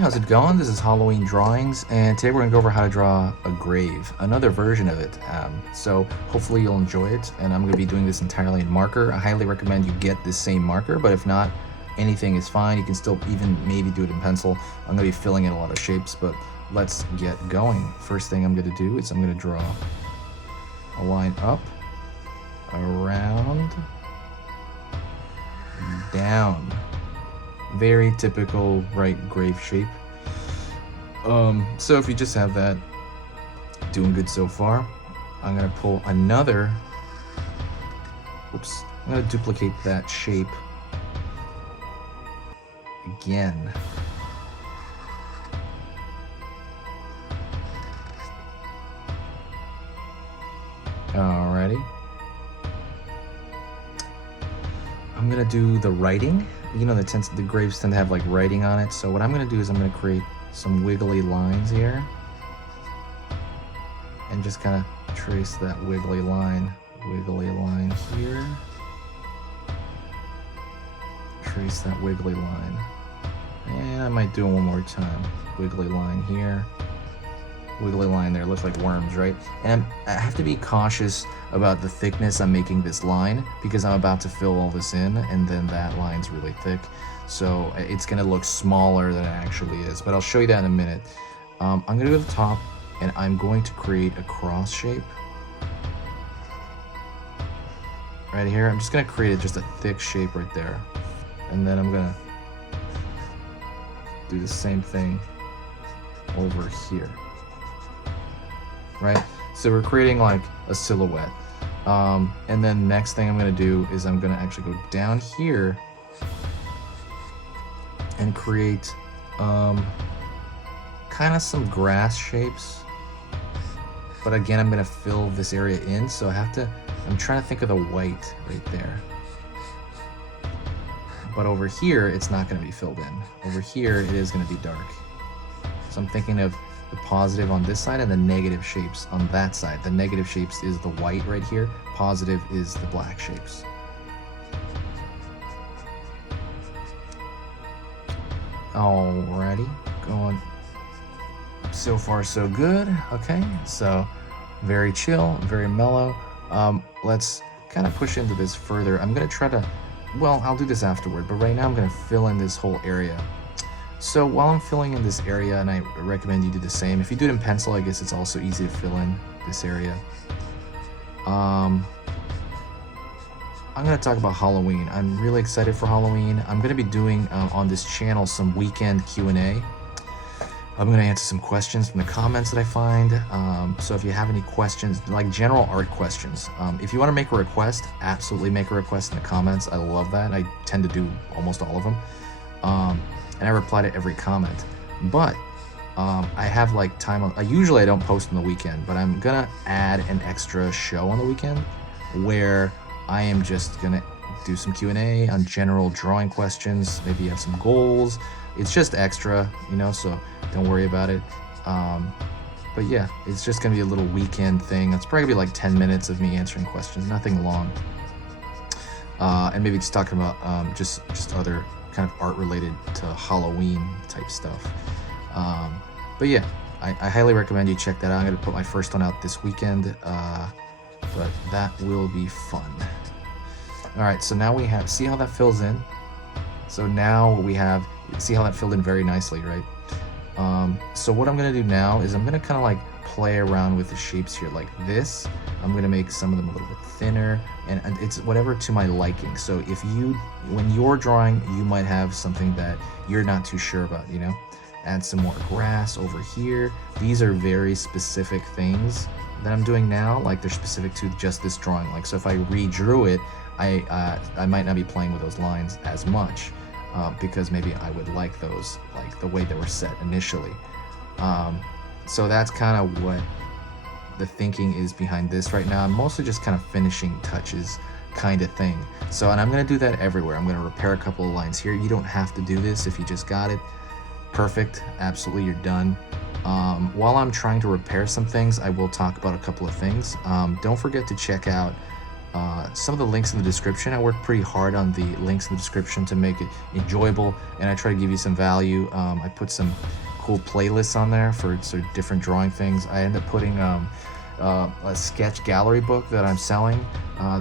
how's it going? This is Halloween Drawings, and today we're gonna go over how to draw a grave, another version of it. So hopefully you'll enjoy it, and I'm gonna be doing this entirely in marker. I highly recommend you get this same marker, but if not, anything is fine. You can still even maybe do it in pencil. I'm gonna be filling in a lot of shapes, but let's get going. First thing I'm gonna do is I'm gonna draw a line up, around, down. Very typical right grave shape. So if you just have that, doing good so far. I'm gonna pull another, oops, I'm gonna duplicate that shape again. Alrighty. I'm gonna do the writing. You know, the graves tend to have like writing on it. So what I'm gonna do is I'm gonna create some wiggly lines here and just kind of trace that wiggly line here. Trace that wiggly line. And I might do it one more time. Wiggly line here. Wiggly line there, looks like worms, right? And I have to be cautious about the thickness I'm making this line because I'm about to fill all this in, and then that line's really thick. So it's gonna look smaller than it actually is, but I'll show you that in a minute. I'm gonna go to the top and I'm going to create a cross shape. Right here, I'm just gonna create just a thick shape right there. And then I'm gonna do the same thing over here. Right, so we're creating like a silhouette, and then next thing I'm gonna do is I'm gonna actually go down here and create kind of some grass shapes, but again I'm gonna fill this area in, so I'm trying to think of the white right there, but over here it's not going to be filled in. Over here it is going to be dark, so I'm thinking of the positive on this side and the negative shapes on that side. The negative shapes is the white right here, positive is the black shapes. Alrighty, going so far so good. Okay, so very chill, very mellow. Let's kind of push into this further. I'm gonna try to, well, I'll do this afterward, but right now I'm gonna fill in this whole area. So while I'm filling in this area, and I recommend you do the same, if you do it in pencil, I guess it's also easy to fill in this area. I'm going to talk about Halloween. I'm really excited for Halloween. I'm going to be doing on this channel some weekend Q&A. I'm going to answer some questions from the comments that I find. So if you have any questions, like general art questions, if you want to make a request, absolutely make a request in the comments. I love that. I tend to do almost all of them. And I reply to every comment, but I have like time on, usually I don't post on the weekend, but I'm gonna add an extra show on the weekend where I am just gonna do some Q&A on general drawing questions. Maybe you have some goals. It's just extra, you know, so don't worry about it. But yeah, it's just gonna be a little weekend thing. It's probably gonna be like 10 minutes of me answering questions, nothing long. And maybe just talking about just other kind of art related to Halloween type stuff. But yeah, I highly recommend you check that out. I'm gonna put my first one out this weekend, but that will be fun. All right, so now we have, see how that fills in? So now we have, see how that filled in very nicely, right? So what I'm gonna do now is I'm gonna kind of like play around with the shapes here like this. I'm gonna make some of them a little bit thinner, and it's whatever to my liking. So if you, when you're drawing, you might have something that you're not too sure about, you know? Add some more grass over here. These are very specific things that I'm doing now, like they're specific to just this drawing. Like, so if I redrew it, I might not be playing with those lines as much, because maybe I would like those, like the way they were set initially. So that's kind of what the thinking is behind this right now. I'm mostly just kind of finishing touches kind of thing. So, and I'm going to do that everywhere. I'm going to repair a couple of lines here. You don't have to do this if you just got it. Perfect. Absolutely, you're done. While I'm trying to repair some things, I will talk about a couple of things. Don't forget to check out Some of the links in the description, I work pretty hard on the links in the description to make it enjoyable, and I try to give you some value. I put some cool playlists on there for sort of different drawing things. I end up putting a sketch gallery book that I'm selling.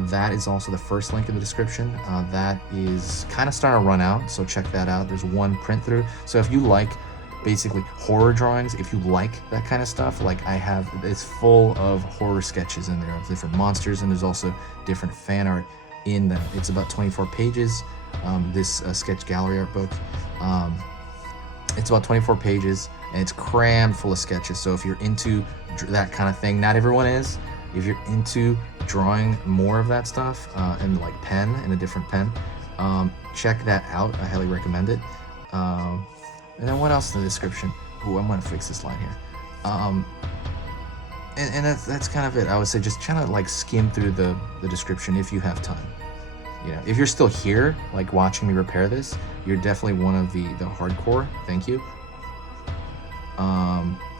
That is also the first link in the description. That is kind of starting to run out, so check that out. There's one print through. So if you like basically horror drawings, if you like that kind of stuff, like I have, it's full of horror sketches in there of different monsters, and there's also different fan art in them. It's about 24 pages, this sketch gallery art book. It's about 24 pages, and it's crammed full of sketches. So if you're into that kind of thing, not everyone is. If you're into drawing more of that stuff in like pen, in a different pen, check that out. I highly recommend it. And then what else in the description? Ooh, I'm gonna fix this line here. And that's kind of it. I would say just try to like skim through the description if you have time. You know, if you're still here, like watching me repair this, you're definitely one of the hardcore. Thank you.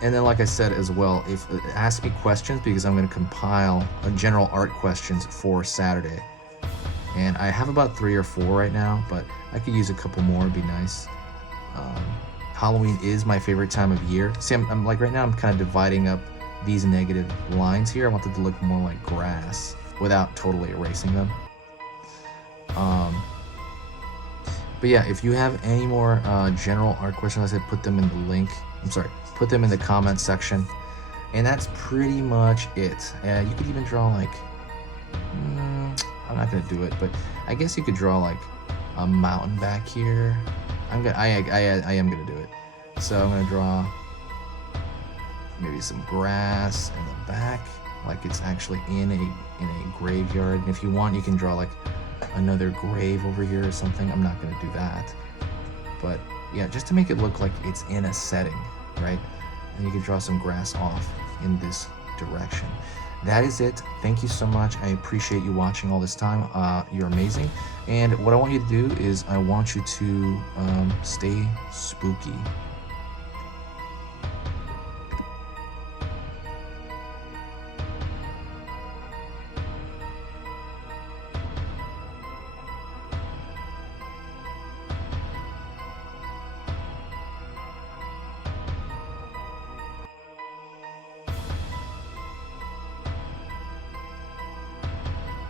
And then, like I said as well, if ask me questions, because I'm going to compile general art questions for Saturday. And I have about 3 or 4 right now, but I could use a couple more. It'd be nice. Halloween is my favorite time of year. See, I'm like right now, I'm kind of dividing up these negative lines here. I want them to look more like grass without totally erasing them. But yeah, if you have any more general art questions, I said put them in the link. I'm sorry, put them in the comment section. And that's pretty much it. You could even draw like, I'm not gonna do it, but I guess you could draw like a mountain back here. I am gonna do it. So I'm gonna draw maybe some grass in the back, like it's actually in a graveyard. And if you want, you can draw like another grave over here or something. I'm not gonna do that, but yeah, just to make it look like it's in a setting, right? And you can draw some grass off in this direction. That is it. Thank you so much. I appreciate you watching all this time. You're amazing. And what I want you to do is I want you to stay spooky.